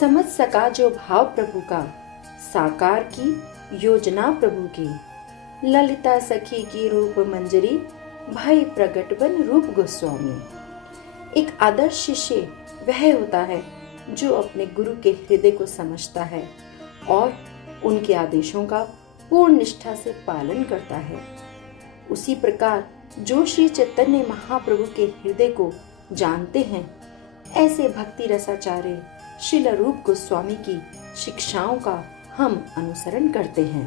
समझ सका जो भाव प्रभु का, साकार की योजना प्रभु की। ललिता सखी की रूप मंजरी, भाई प्रगट बन रूप गोस्वामी। एक आदर्श शिष्य वह होता है जो अपने गुरु के हृदय को समझता है और उनके आदेशों का पूर्ण निष्ठा से पालन करता है। उसी प्रकार जो श्री चैतन्य महाप्रभु के हृदय को जानते हैं, ऐसे भक्ति रसाचार्य श्रील रूप गोस्वामी की शिक्षाओं का हम अनुसरण करते हैं।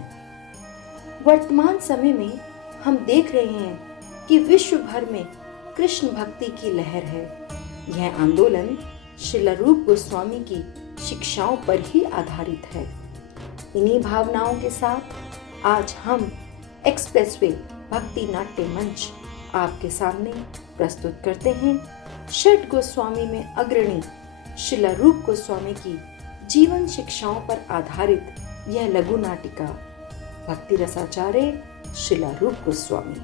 वर्तमान समय में हम देख रहे हैं कि विश्व भर में कृष्ण भक्ति की लहर है। यह आंदोलन श्रील रूप गोस्वामी की शिक्षाओं पर ही आधारित है। इन्हीं भावनाओं के साथ आज हम एक्सप्रेसवे भक्ति नाट्य मंच आपके सामने प्रस्तुत करते हैं षट गोस्वामी में अग्रणी श्रील रूप गोस्वामी की जीवन शिक्षाओं पर आधारित यह लघु नाटिका भक्ति रसाचार्य श्रील रूप गोस्वामी।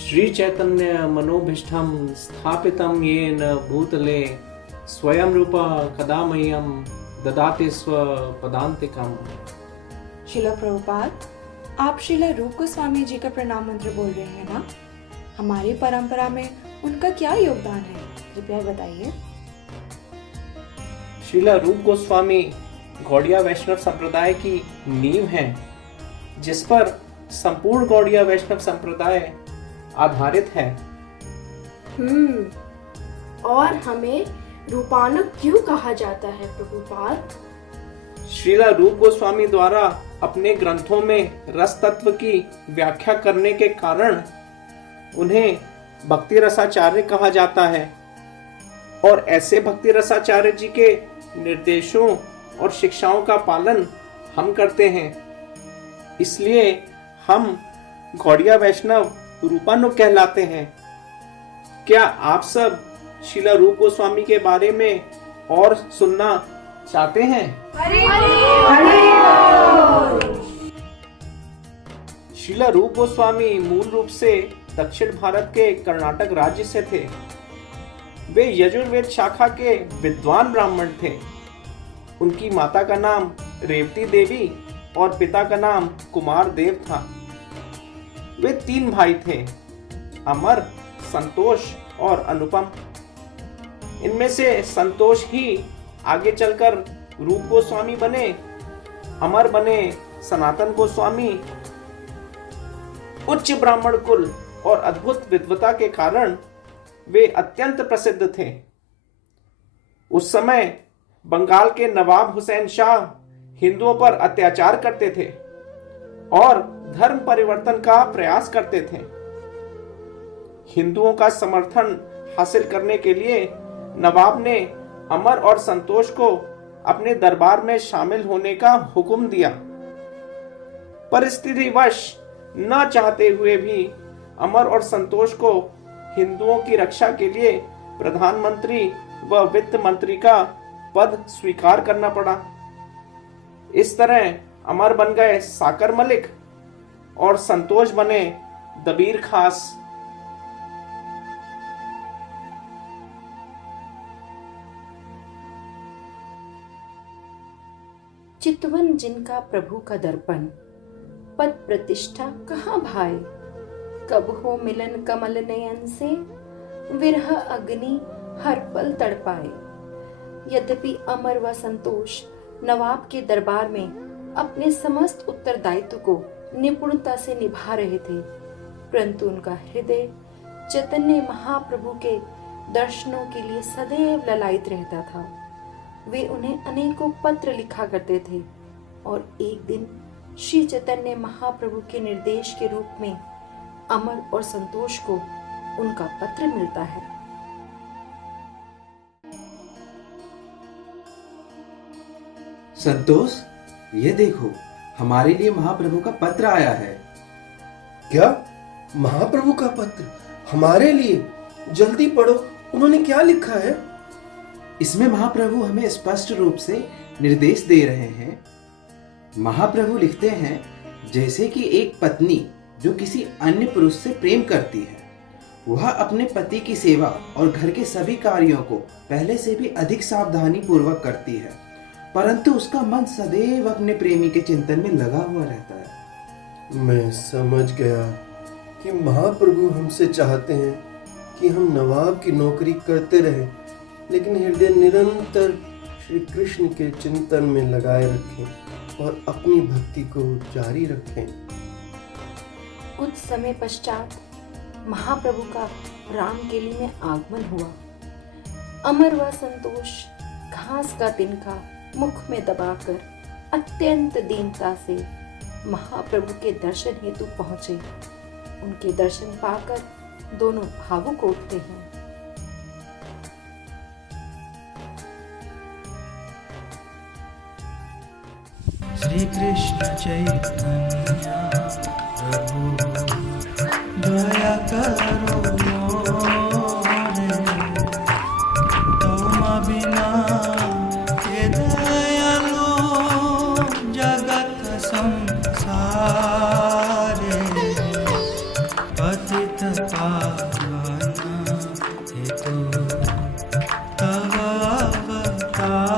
श्री चैतन्य मनोभीष्टं स्थापितं येन भूतले स्वयं रूप कदा मह्यं ददाति स्व पदान्तिकम्। श्रील प्रभुपाद, आप श्रील रूप गोस्वामी जी का प्रणाम मंत्र बोल रहे हैं ना? हमारी परंपरा में उनका क्या योगदान है, कृपया बताइए। श्रील रूप गोस्वामी गौड़िया वैष्णव संप्रदाय की नींव है, जिस पर संपूर्ण गौड़िया वैष्णव संप्रदाय आधारित है। और हमें रूपानुग क्यों कहा जाता है प्रभुपाद? श्रील रूप गोस्वामी द्वारा अपने ग्रंथों में रस तत्व की व्याख्या करने के कारण उन्हें भक्ति रसाचार्य कहा जाता है और ऐसे भक्ति रसाचार्य जी के निर्देशों और शिक्षाओं का पालन हम करते हैं। इसलिए हम गौड़िया वैष्णव रूपानुग कहलाते हैं। क्या आप सब श्रील रूप गोस्वामी के बारे में और सुनना चाहते हैं? श्रील रूप गोस्वामी मूल रूप से दक्षिण भारत के कर्नाटक राज्य से थे। वे यजुर्वेद शाखा के विद्वान ब्राह्मण थे। उनकी माता का नाम रेवती देवी और पिता का नाम कुमार देव था। वे 3 भाई थे, अमर, संतोष और अनुपम। इनमें से संतोष ही आगे चलकर रूप गोस्वामी बने। अमर बने सनातन गोस्वामी। उच्च ब्राह्मण कुल और अद्भुत विद्वता के कारण वे अत्यंत प्रसिद्ध थे। उस समय बंगाल के नवाब हुसैन शाह हिंदुओं पर अत्याचार करते थे और धर्म परिवर्तन का प्रयास करते थे। हिंदुओं का समर्थन हासिल करने के लिए नवाब ने अमर और संतोष को अपने दरबार में शामिल होने का हुक्म दिया। परिस्थितिवश न चाहते हुए भी अमर और संतोष को हिंदुओं की रक्षा के लिए प्रधानमंत्री व वित्त मंत्री का पद स्वीकार करना पड़ा। इस तरह अमर बन गए साकर मलिक और संतोष बने दबीर खास। चितवन जिनका प्रभु का दर्पण, पद प्रतिष्ठा कहाँ भाई। कब हो मिलन कमल नयन से, विरह अग्नि हर पल तड़पाए। यद्यपि अमर व संतोष नवाब के दरबार में अपने समस्त उत्तरदायित्व को निपुणता से निभा रहे थे, परंतु उनका हृदय चैतन्य महाप्रभु के दर्शनों के लिए सदैव ललायित रहता था। वे उन्हें अनेकों पत्र लिखा करते थे और एक दिन श्री चैतन्य महाप्रभु के निर्देश के रूप में अमर और संतोष को उनका पत्र मिलता है। संतोष, ये देखो, हमारे लिए महाप्रभु का पत्र आया है। क्या? महाप्रभु का पत्र हमारे लिए? जल्दी पढ़ो, उन्होंने क्या लिखा है? इसमें महाप्रभु हमें स्पष्ट रूप से निर्देश दे रहे हैं। महाप्रभु लिखते हैं, जैसे कि एक पत्नी जो किसी अन्य पुरुष से प्रेम करती है, वह अपने पति की सेवा और घर के सभी कार्यों को पहले से भी अधिक सावधानी पूर्वक करती है, परंतु उसका मन सदैव अपने प्रेमी के चिंतन में लगा हुआ रहता है। मैं समझ गया कि महाप्रभु हमसे चाहते हैं कि हम नवाब की नौकरी करते रहें, लेकिन हृदय निरंतर श्री कृष्ण के चिंतन में लगाए रखें और अपनी भक्ति को जारी रखें। कुछ समय पश्चात महाप्रभु का रामकेली में आगमन हुआ। अमर व संतोष घास का तिनका मुख में दबाकर अत्यंत दीनता से महाप्रभु के दर्शन हेतु पहुंचे। उनके दर्शन पाकर दोनों भावुक उठते हैं। श्री कृष्ण चैतन्य प्रभु दया करो मोरे, तुम बिना के दयालु जगत संसारे, पतित पावन हेतु तव अवतार,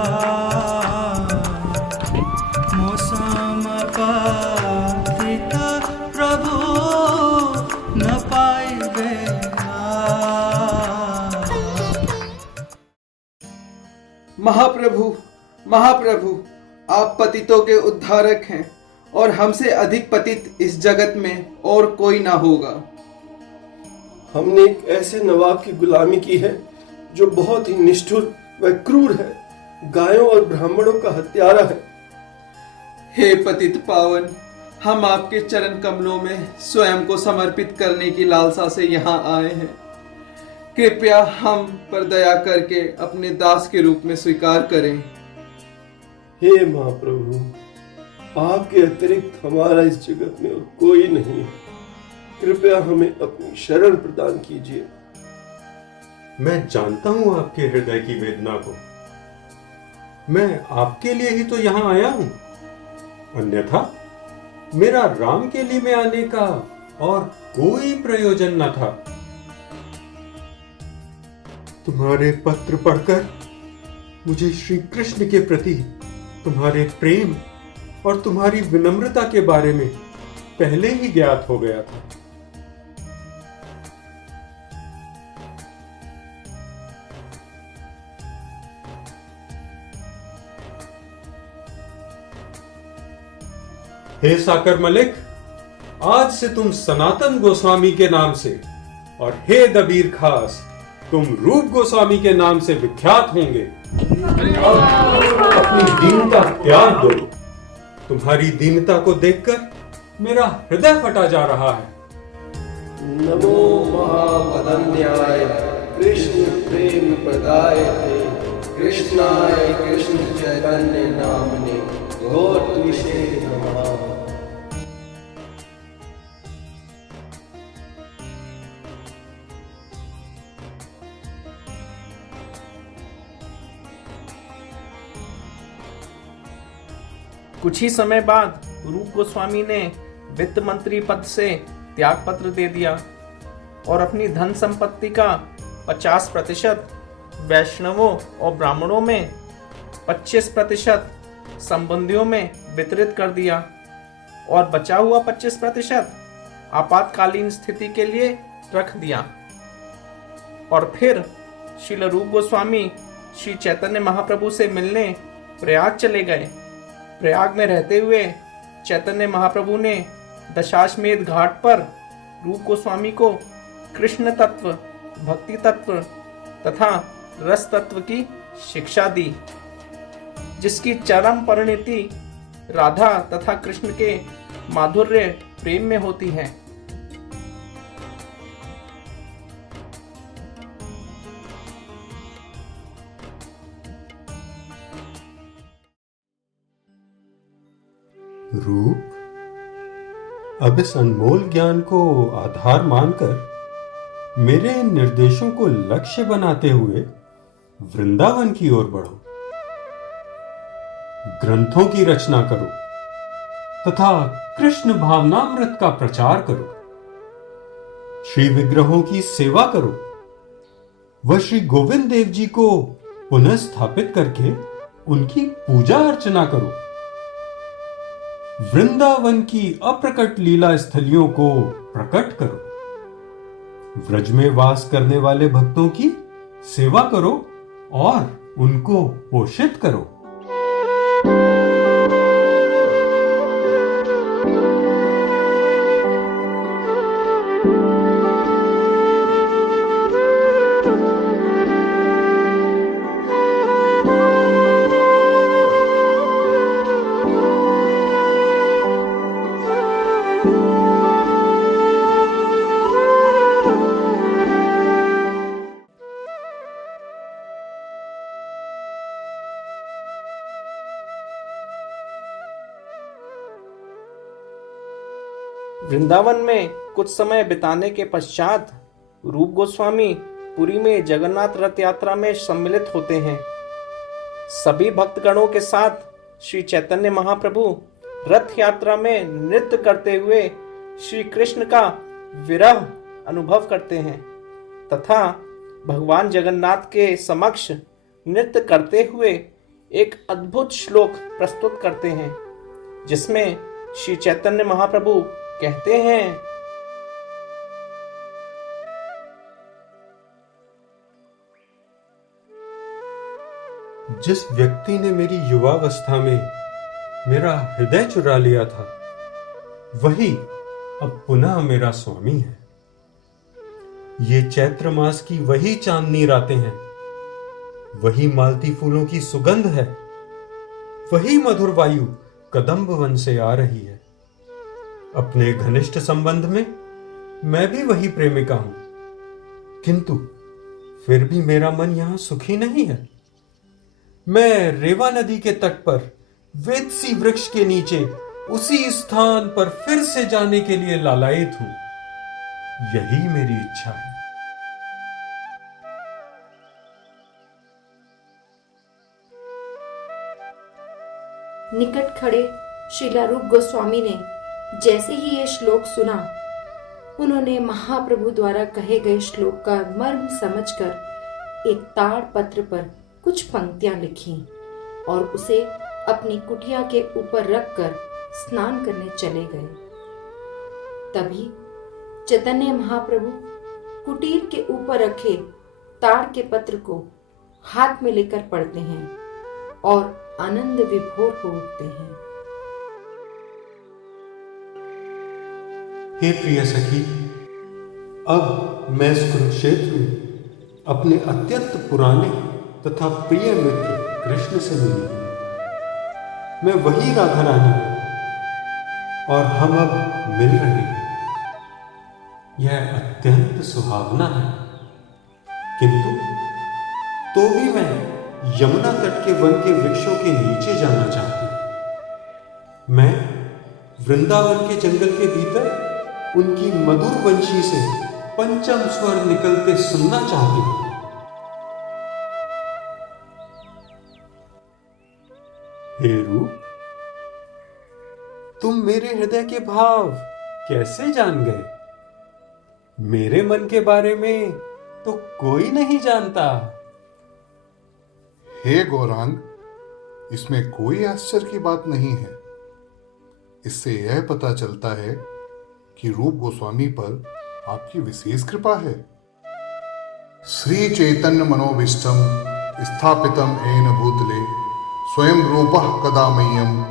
मौसम पतित प्रभु न पाइबे। महाप्रभु, महाप्रभु, आप पतितों के उद्धारक हैं और हमसे अधिक पतित इस जगत में और कोई ना होगा। हमने एक ऐसे नवाब की गुलामी की है जो बहुत ही निष्ठुर व क्रूर है, गायों और ब्राह्मणों का हत्यारा है। हे पतित पावन, हम आपके चरण कमलों में स्वयं को समर्पित करने की लालसा से यहाँ आए हैं। कृपया हम पर दया करके अपने दास के रूप में स्वीकार करें। हे महाप्रभु, आपके अतिरिक्त हमारा इस जगत में और कोई नहीं है। कृपया हमें अपनी शरण प्रदान कीजिए। मैं जानता हूं आपके हृदय की वेदना को। मैं आपके लिए ही तो यहां आया हूं, अन्यथा मेरा राम के लिए में आने का और कोई प्रयोजन न था। तुम्हारे पत्र पढ़कर मुझे श्री कृष्ण के प्रति तुम्हारे प्रेम और तुम्हारी विनम्रता के बारे में पहले ही ज्ञात हो गया था। हे साकर मलिक, आज से तुम सनातन गोस्वामी के नाम से और हे दबीर खास, तुम रूप गोस्वामी के नाम से विख्यात होंगे। अब अपनी दीनता त्याग दो। तुम्हारी दीनता को देखकर मेरा हृदय फटा जा रहा है। नमो महावदन्याय कृष्ण प्रेम प्रदायते, कृष्णाय कृष्ण चैतन्य नामने घोर तुषे नमः। कुछ ही समय बाद रूप गोस्वामी ने वित्त मंत्री पद से त्याग पत्र दे दिया और अपनी धन संपत्ति का 50% वैष्णवों और ब्राह्मणों में, 25% संबंधियों में वितरित कर दिया और बचा हुआ 25% आपातकालीन स्थिति के लिए रख दिया। और फिर श्रील रूप गोस्वामी श्री चैतन्य महाप्रभु से मिलने प्रयाग चले गए। प्रयाग में रहते हुए चैतन्य महाप्रभु ने दशाश्वमेध घाट पर रूप गोस्वामी को कृष्ण तत्व, भक्ति तत्व तथा रस तत्व की शिक्षा दी, जिसकी चरम परिणति राधा तथा कृष्ण के माधुर्य प्रेम में होती है। रूप, अब इस अनमोल ज्ञान को आधार मानकर मेरे इन निर्देशों को लक्ष्य बनाते हुए वृंदावन की ओर बढ़ो, ग्रंथों की रचना करो तथा कृष्ण भावनामृत का प्रचार करो, श्री विग्रहों की सेवा करो व श्री गोविंद देव जी को पुनः स्थापित करके उनकी पूजा अर्चना करो। वृंदावन की अप्रकट लीला स्थलियों को प्रकट करो, व्रज में वास करने वाले भक्तों की सेवा करो और उनको पोषित करो। वृंदावन में कुछ समय बिताने के पश्चात रूप गोस्वामी पुरी में जगन्नाथ रथ यात्रा में सम्मिलित होते हैं। सभी भक्तगणों के साथ श्री चैतन्य महाप्रभु रथ यात्रा में नृत्य करते हुए श्री कृष्ण का विरह अनुभव करते हैं तथा भगवान जगन्नाथ के समक्ष नृत्य करते हुए एक अद्भुत श्लोक प्रस्तुत करते हैं, जिसमें श्री चैतन्य महाप्रभु कहते हैं, जिस व्यक्ति ने मेरी युवावस्था में मेरा हृदय चुरा लिया था, वही अब पुनः मेरा स्वामी है। ये चैत्र मास की वही चांदनी रातें हैं, वही मालती फूलों की सुगंध है, वही मधुर वायु कदम्ब वन से आ रही है। अपने घनिष्ठ संबंध में मैं भी वही प्रेमिका हूं, किंतु फिर भी मेरा मन यहां सुखी नहीं है। मैं रेवा नदी के तट पर वेत्सी वृक्ष के नीचे उसी स्थान पर फिर से जाने के लिए लालायित हूं। यही मेरी इच्छा है। निकट खड़े श्रीला रूप गोस्वामी ने जैसे ही ये श्लोक सुना, उन्होंने महाप्रभु द्वारा कहे गए श्लोक का मर्म समझकर एक ताड़ पत्र पर कुछ पंक्तियां लिखी और उसे अपनी कुटिया के ऊपर रखकर स्नान करने चले गए। तभी चैतन्य महाप्रभु कुटीर के ऊपर रखे ताड़ के पत्र को हाथ में लेकर पढ़ते हैं और आनंद विभोर हो उठते हैं। हे प्रिय सखी, अब मैं इस कुरुक्षेत्र में अपने अत्यंत पुराने तथा प्रिय मित्र कृष्ण से मिली हूं। मैं वही राधा रानी हूं और हम अब मिल रहे हैं। यह अत्यंत सुहावना है, किंतु तो भी मैं यमुना तट के वन के वृक्षों के नीचे जाना चाहती हूं। मैं वृंदावन के जंगल के भीतर उनकी मधुर वंशी से पंचम स्वर निकलते सुनना चाहती हूं। हे रूप, तुम मेरे हृदय के भाव कैसे जान गए? मेरे मन के बारे में तो कोई नहीं जानता। हे गौरांग, इसमें कोई आश्चर्य की बात नहीं है। इससे यह पता चलता है कि रूप गोस्वामी पर आपकी विशेष कृपा है। श्री चैतन्य मनोविष्टम स्थापितम येन भूतले स्वयं रूपः कदा मह्यम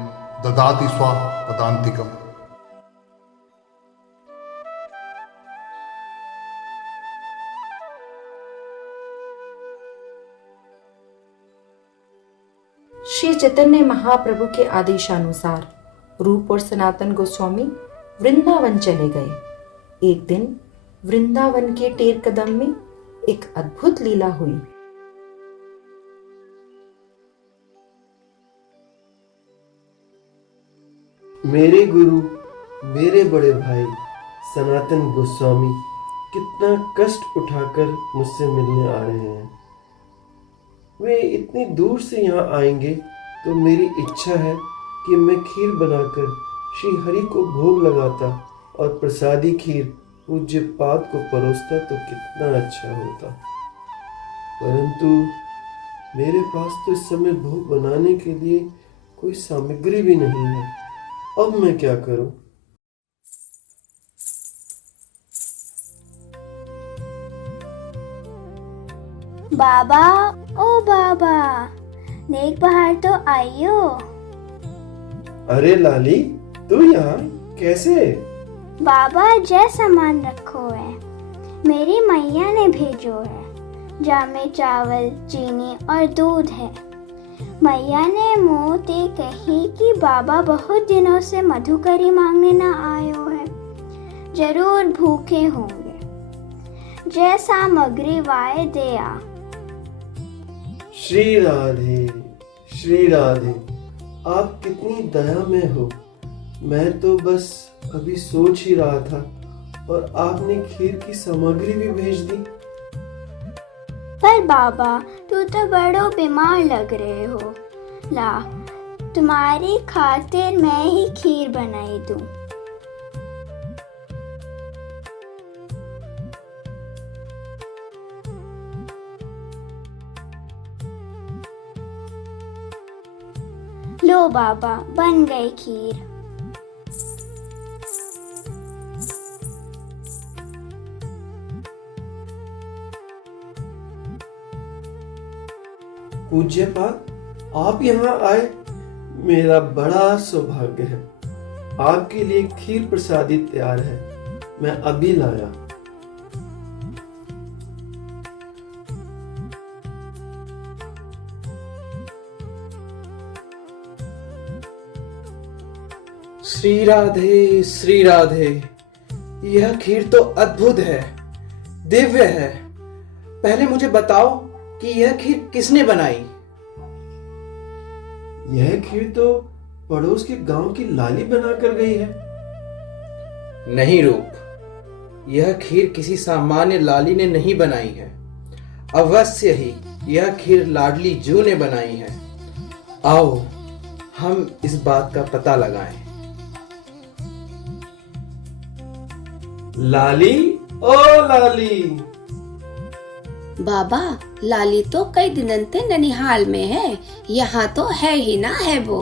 ददाति स्वा पदान्तिकम्। श्री चैतन्य महाप्रभु के आदेशानुसार रूप और सनातन गोस्वामी वृंदावन चले गए। एक दिन वृंदावन के टेर कदम में एक अद्भुत लीला हुई। मेरे गुरु, मेरे बड़े भाई सनातन गोस्वामी कितना कष्ट उठाकर मुझसे मिलने आ रहे हैं। वे इतनी दूर से यहाँ आएंगे तो मेरी इच्छा है कि मैं खीर बनाकर श्री हरि को भोग लगाता और प्रसादी खीर पूज्य पाद को परोसता तो कितना अच्छा होता। परंतु मेरे पास तो इस समय भोग बनाने के लिए कोई सामग्री भी नहीं है। अब मैं क्या करूं? बाबा, ओ बाबा, देख बाहर तो आइयो। अरे लाली, तू यहाँ कैसे? बाबा, जय सामान रखो है, मेरी मैया ने भेजो है। जामे चावल, चीनी और दूध है। मैया ने मुँह ते कही कि बाबा बहुत दिनों से मधुकरी मांगने ना आयो है, जरूर भूखे होंगे। जय सामग्री वाय दया। श्री राधे, श्री राधे, आप कितनी दया में हो। मैं तो बस अभी सोच ही रहा था और आपने खीर की सामग्री भी भेज दी। पर बाबा, तू तो बड़ो बीमार लग रहे हो। ला, तुम्हारी खातिर मैं ही खीर बनाई दूं। लो बाबा, बन गई खीर। पूज्यपाद, आप यहाँ आए, मेरा बड़ा सौभाग्य है। आपके लिए खीर प्रसादी तैयार है, मैं अभी लाया। श्री राधे, श्री राधे, यह खीर तो अद्भुत है, दिव्य है। पहले मुझे बताओ कि यह खीर किसने बनाई? यह खीर तो पड़ोस के गांव की लाली बना कर गई है। नहीं रूप, यह खीर किसी सामान्य लाली ने नहीं बनाई है। अवश्य ही यह खीर लाडली जू ने बनाई है। आओ हम इस बात का पता लगाएं। लाली, ओ लाली। बाबा, लाली तो कई दिनों से ननिहाल में है, यहाँ तो है ही ना है वो।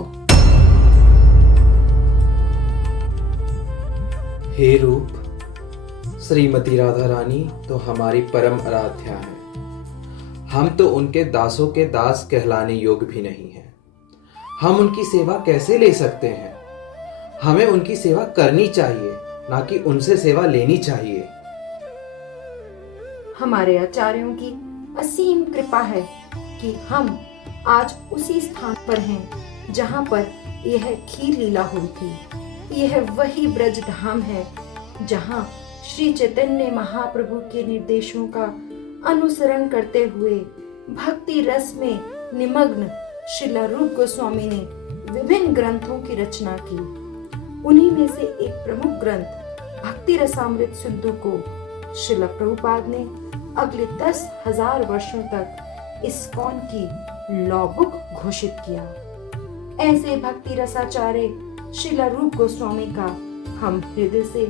हे रूप, श्रीमती राधा रानी तो हमारी परम आराध्या है। हम तो उनके दासों के दास कहलाने योग्य भी नहीं हैं। हम उनकी सेवा कैसे ले सकते हैं? हमें उनकी सेवा करनी चाहिए, ना कि उनसे सेवा लेनी चाहिए। हमारे आचार्यों की असीम कृपा है कि हम आज उसी स्थान पर हैं जहाँ पर यह खीर लीला हुई थी। यह वही ब्रज धाम है जहाँ श्री चैतन्य महाप्रभु के निर्देशों का अनुसरण करते हुए भक्ति रस में निमग्न श्रील रूप गोस्वामी ने विभिन्न ग्रंथों की रचना की। उन्हीं में से एक प्रमुख ग्रंथ भक्ति रसामृत सिंधु को श्रील प्रभुपाद ने अगले 10,000 वर्षों तक इस्कॉन की लॉ बुक घोषित किया। ऐसे भक्ति रसाचार्य श्रील रूप गोस्वामी का हम हृदय से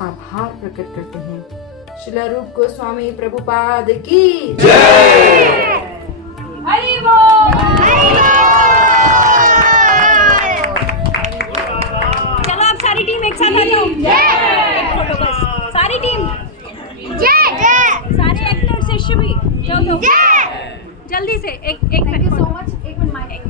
आभार प्रकट करते हैं। श्रील रूप गोस्वामी प्रभुपाद की जय। हरि बोल। चलो आप सारी टीम एक साथ आ जाओ। एक फोटो बस, सारी टीम। सारे एक्टर शिष्य भी जाओ। जल्दी से एक थैंक यू सो मच। एक मिनट माइक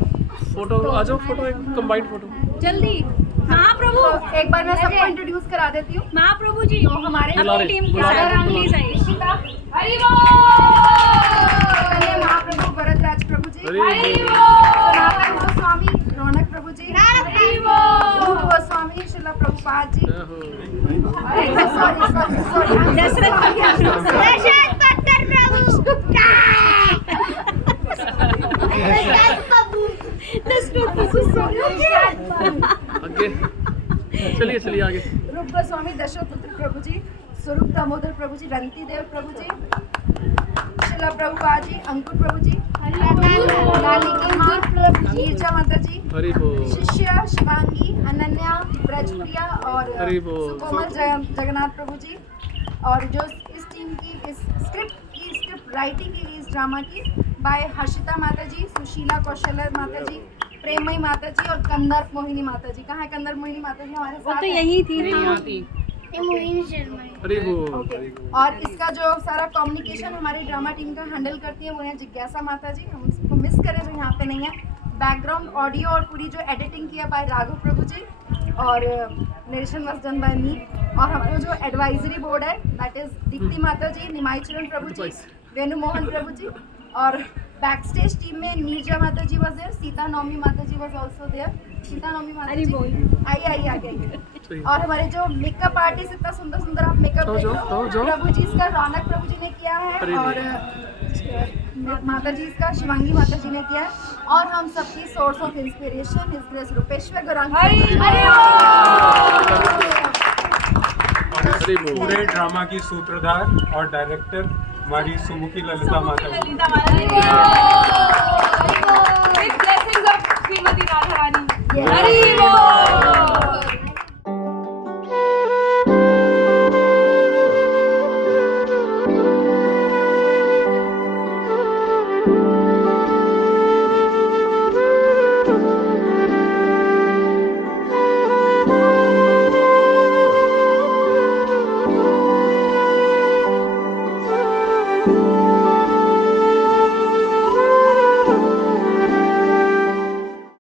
फोटो आ जाओ, फोटो एक कंबाइंड फोटो जल्दी। महाप्रभु, एक बार मैं सबको इंट्रोड्यूस करा देती हूँ। महाप्रभु जी तो हमारे टीम के साथ प्लीज आइए। हरि बोल। महाप्रभु भरतराज प्रभु जी, हरि बोल। सनातन गोस्वामी रौनक प्रभु जी, हरि बोल। रूप गोस्वामी श्रील प्रभुपाद जी, दशरथ आगे चलिए चलिए आगे। रूप गोस्वामी दशरथ पुत्र प्रभु जी, स्वरूप दामोदर प्रभु जी, रंती देव प्रभु जी, श्रील प्रभुपाद जी, अंकुर प्रभु जी, लाली की माँ नीरजा माता जी, शिष्य शिवांगी, अनन्या, ब्रजप्रिया और सुकोमल जगन्नाथ प्रभु जी, और जो इस टीम की इस स्क्रिप्ट राइटिंग की इस ड्रामा की बाय हर्षिता माता जी, सुशीला कौशल माता जी, प्रेमई माता जी और कंदर्प मोहिनी माता जी। कहाँ है कंदर्प मोहिनी माता जी? हमारे साथ तो है। यही थी। ओके। और इसका जो सारा कम्युनिकेशन हमारी ड्रामा टीम का हैंडल करती है वो है जिज्ञासा माता जी। हम उसको मिस करें जो यहाँ पे नहीं है। बैकग्राउंड ऑडियो और पूरी जो एडिटिंग किया बाय राघव प्रभु जी और नरेशन वाज डन बाय मी। और हमारा जो एडवाइजरी बोर्ड है दैट इज दीप्ति माता जी, निमाई चरण प्रभु जी, वेणु मोहन प्रभु जी, और बैक स्टेज टीम में नीरजा माता जी वाज देयर, सीता नवमी माता जी वाज आल्सो देयर। सीता नवमी माता जी आई आ गई। और हमारे जो मेकअप आर्टिस्ट इतना सुंदर सुंदर आप मेकअप देख लो, प्रभु जी इसका रौनक प्रभु जी ने किया है और माता जी इसका शिवांगी माता जी ने किया है। और हम सबकी source of inspiration his grace Rupeshwar Gaurang. पूरे ड्रामा की सूत्रधार और डायरेक्टर हमारी सुमुखी ललिता माता।